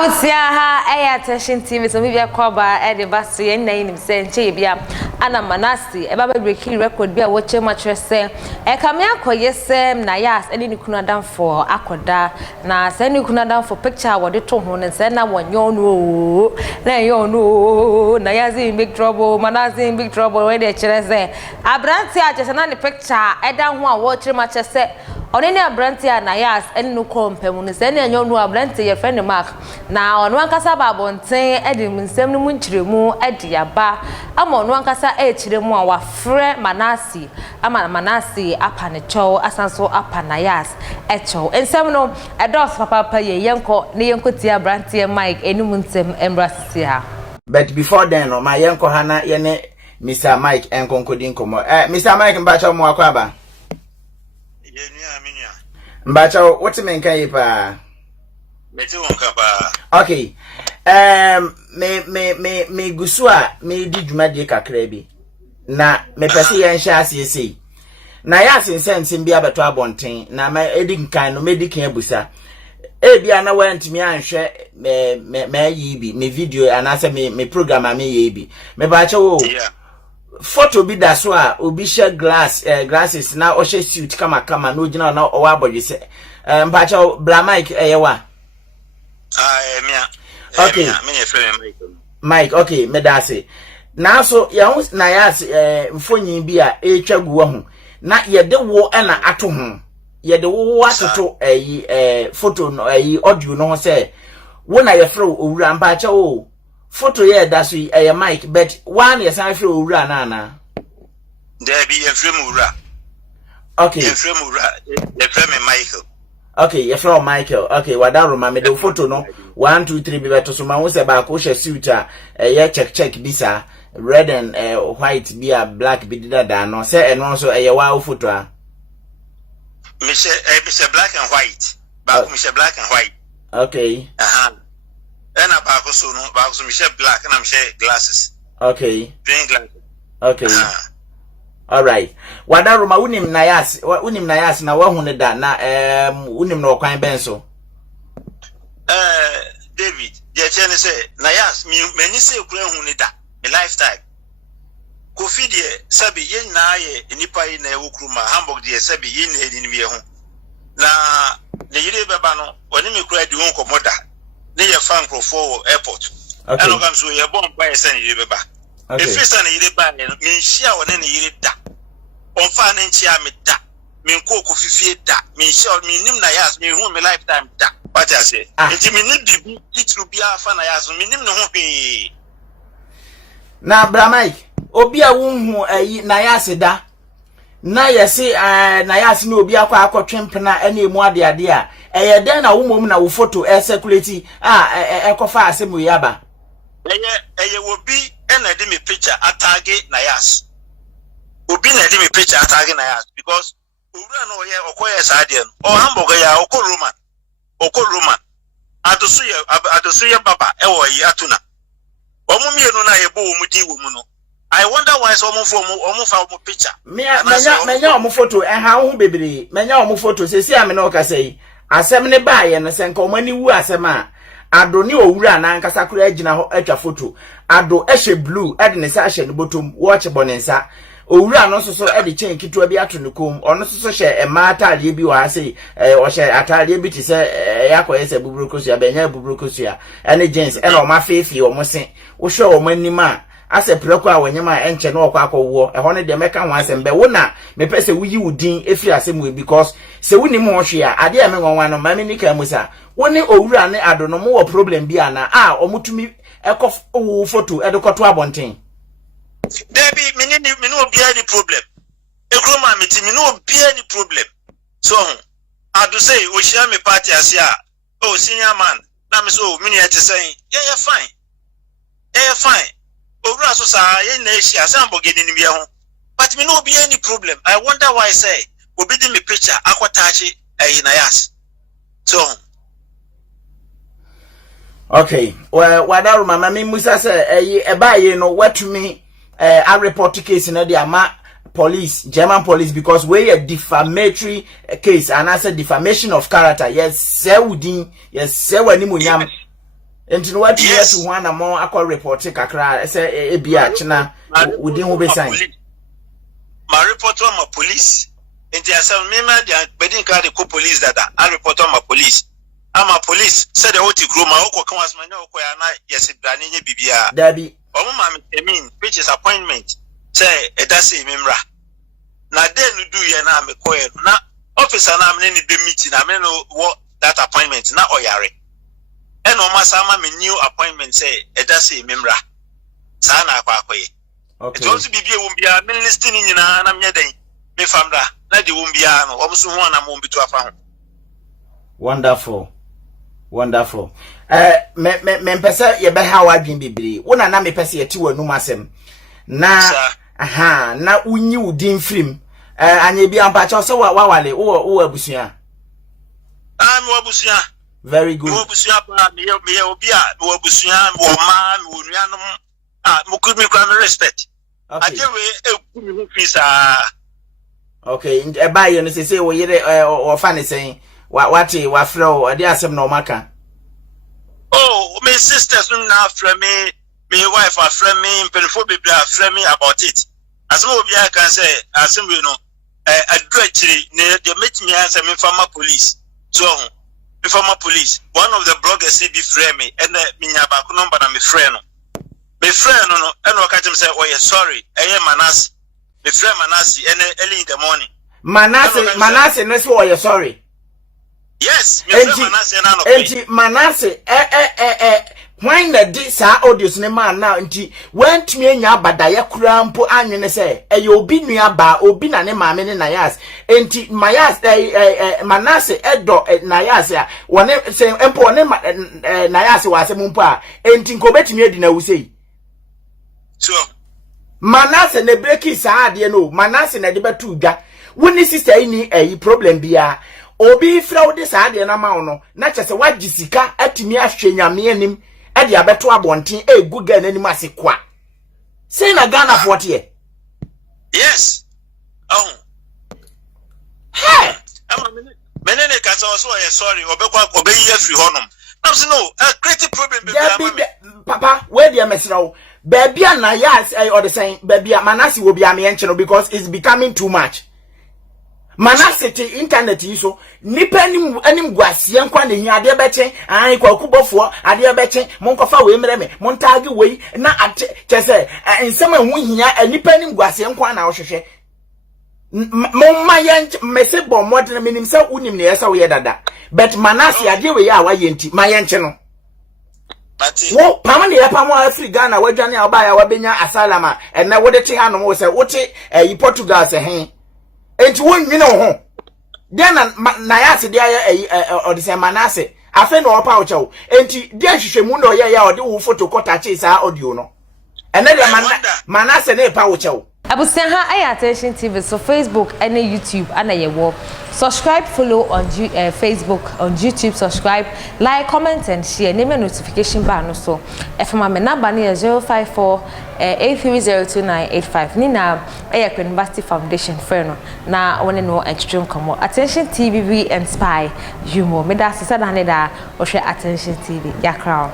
ha attention TV so maybe akoba e de baso ye nnan nim se nche bia ana Manasseh e baba breaking record bia wo che match se e ka me akoye se Nayas eni ni kunu adamfo akoda na se ni kunu adamfo picture wo de to ho ne se na wonyo no na yo no Nayas in big trouble Manasseh in big trouble we de kire se abranti a che se na ni picture e da ho a wo kire match se onene abranti a Nayas eni no kompemu ne se na nyo no abranti ye friend Mark na onu ankasa babonten edi nsem no munchiremu edi aba ama onu ankasa echiremu a wafre Manasseh ama Manasseh apa ne chow asanso apa Nayas echow ensem no edos papa ye yenko ne yenko tia brantie Mike enum nsem embrasisi ha. But before then no my yenko hana yene Mr. Mike enkonkodi nkomo Mr. Mike mbacha mo akwaba yenya minya mbacha what me nkan yipa okay. Me gusua me di dwumade kakra bi. Na me pese ye nhya asese. Na ya sensen bi abeto abonten na ma edi nkan no medican abusa. E bia na wantimi anhwe me yi bi me video anase me program me yi bi. Me ba che wo. Photo bi da so a obi share glasses na o share suit kama na ogina na o abodwese. Mba che bla Mike eyewa. Okay. Mike, okay, medase. Na so ya Nayas mfonyin bi a etwa guwa ho. Na ye de wo na ato ho. Ye de wo atoto photo no audio no ho say wo na ye fro owura mpa cha o. Photo ye da so Mike, but one ye san fro owura na. There be a frame owura. Okay. A frame owura. The frame Michael. Okay, you're from Michael. Okay, wadaro ma me the photo no 1 2 3 be beto so ma wo se ba ko she suit a ye check bisa red and white be a black be da no say eno so wa photo a me say black and white ba ko me say black and white. Okay. And ba ko so no ba ko so me say black and I'm say glasses. Okay. Green glasses. Okay. All right. Wadaro ma unim Nayas na wahu ne da na unim no kwan benso. David, the chene say Nayas many say kura hu ne da a lifetime. Kofi de sabi yen na ye nipa yi na e wokruma Hamburg de sabi yen na edi ni ho. Na ne yire beba no woni me kura di won komoda. Ne ye fan for airport. Okay. Eno kam so ye bomb by say yire beba. Okay. If it's an yire ba me nshia woni ne yire da. Onfa ne nchia me da. Me nko ko fifie da. Me nshia me nim Nayas me hu me lifetime da. What I say? Enti me ni bibi titru bia fa Nayas me nim ne ho hwe. Na bra Mike, obi a wonhu Nayas da. Na yesi Nayas ni obi akwa akotwempena ene emu ade a eye den na wo mom na wo photo circulate ekofa asemu yaba. Eye obi ena de me picture atage Nayas. Obi na de me picture atage Nayas because owura no ye okoye saade no o Hamburg ya okọ Roman adosu ye baba e wo yi atuna omumienu na ye bo omudi wo mu no. I wonder why so omo picture menya omo photo ha ho bebere menya omo photo sesi ame na okasai asem ne ba ye no senka omani wu asem a ado ne owura na nkasa kura agina ho atwa photo ado ehye blue ede ne sa hye ne bottom watch bonensa owura no so e de chen kitwa bi ato ne kom ono so hye atade bi wa sei o hye atade bi ti se yakoye se bubrukosu ya benya bubrukosu ya ene jeans ene o ma fefi o mo se wo hye o manima ase preko a wanyema enche na okwa akọwo eho ne de meka ho asem be wo na me pese wuyi wudin efiri asem we because se wuni mo hwe a ade ame nwanwa no mame nika musa woni owura ne ado no mo wo problem bi ana omutumi ekof wo photo edekoto abonten Debbie me no be any problem ekroma meti me no be any problem so ado say o share me party asia oh senior man na me so me ne say yeah fine Ovra so sa ye na Asia sambo gedi ni bia ho but me no be any problem. I wonder why say obi di me picture akwatachi Nayas so okay well wadaru mama me musa say eba ye no watumi a report case na dia ma police German police because we a defamatory case and I said defamation of character yes se udin yes se wani munyam Enti no what you have to one more akọ report kakra say e bia chena within ho be sign. My report on my police. Enti asem me ma dia bedin ka de ko police dada. I report on my police. I'm a police said the oti kro ma okọ kan wasma nya okọ ya na yes brane nya bibia. Dabi. Omo ma me which is appointment. Say e da say memra. Na den do ye na me koye na officer na me ni be meeting na me no what that appointment na oyare. And no masama me new appointment say e da say memra. Sa na akwa akoye. Okay. It also be bia me listening nyina na me den me famra na de wombia no omo so ho na mo bitu afa ho. Wonderful. Me pese ye be ha wadwen bibiri. Wona na me pese ye ti wanu masem. Na aha na unyi udin frim. Anye bi ampa cho so wa wale wo abusua. Me abusua. Very good. Wo abusua pa me obi a wo abusua wo ma me wo nuanom mo could me kwa me respect. Okay. Aje we e fisa. Okay, e ba ye no say wo yere o fa ne sen wati wa flow ade asem no maka. Oh, my sisters na friend me, my wife a friend me, penfo be friend me about it. As mo bi can say, as we know, actually they met me as a former police. So, former police. One of the bloggers say be friend me, and me nyaba ko number na me friend no. Me friend no, and we catch him say, oh yeah, sorry, Manasseh. Me friend Manasseh, and early in the morning. Manasseh, no so you sorry. Yes, me friend Manasseh na no. Enti Manasseh when the dis audios ne man now enti went me nya badaye kura mpo anwene se obi nua ba obi na ne maame ne Nayas enti Manasseh edo Nayas a wone se mpo ne Nayas wa se mpo a enti nko betimi edi na wusei so Manasseh ne breki saa ade no Manasseh na de betu dwa woni sister ni problem bia obi fraud this ade na ma no na chese wagisika atimi ahwe nyame anim ade abeto abonten eguga nanim ase kwa say na Ghana for tie. Yes. Oh. Hey. Menene ka so sorry obekwa obeyi afri honum. I'm saying no, a creative problem be papa where dey mesrawo baby na Nayas or the saying baby Manasseh will be am encheno because it's becoming too much. Manasseh te internet yi so nipa anim guasie nkwa ne hia ade beche an kwa kubofo ade beche monkofa we mreme montage we na ate chese ensema hu hia nipa anim guasie nkwa na ohwehwe momma yen mesebo modern minim se unim ne yesa we dada but Manasseh ade we ya wa yenti mayenche no wo pama ne yapa mo afri Ghana wadwane a oba ya wabenya asalama na wode te hanom wo se wote yi Portugal se hen enti won nwene ho den na Nayas de aye o de se Manasseh afa na opa wo chewo enti de hwehwemu na oye ya o de wo photo kota che sa audio no ene de Manasseh na epa wo chewo Abusia ha ay Attention TV so Facebook and YouTube and yewo subscribe follow on Facebook on YouTube subscribe like comment and share name notification bar no so if my number is 054 83029885 ni na University Foundation friend na one no extreme come Attention TV we inspire you more me da sisa da ne da o Attention TV ya crown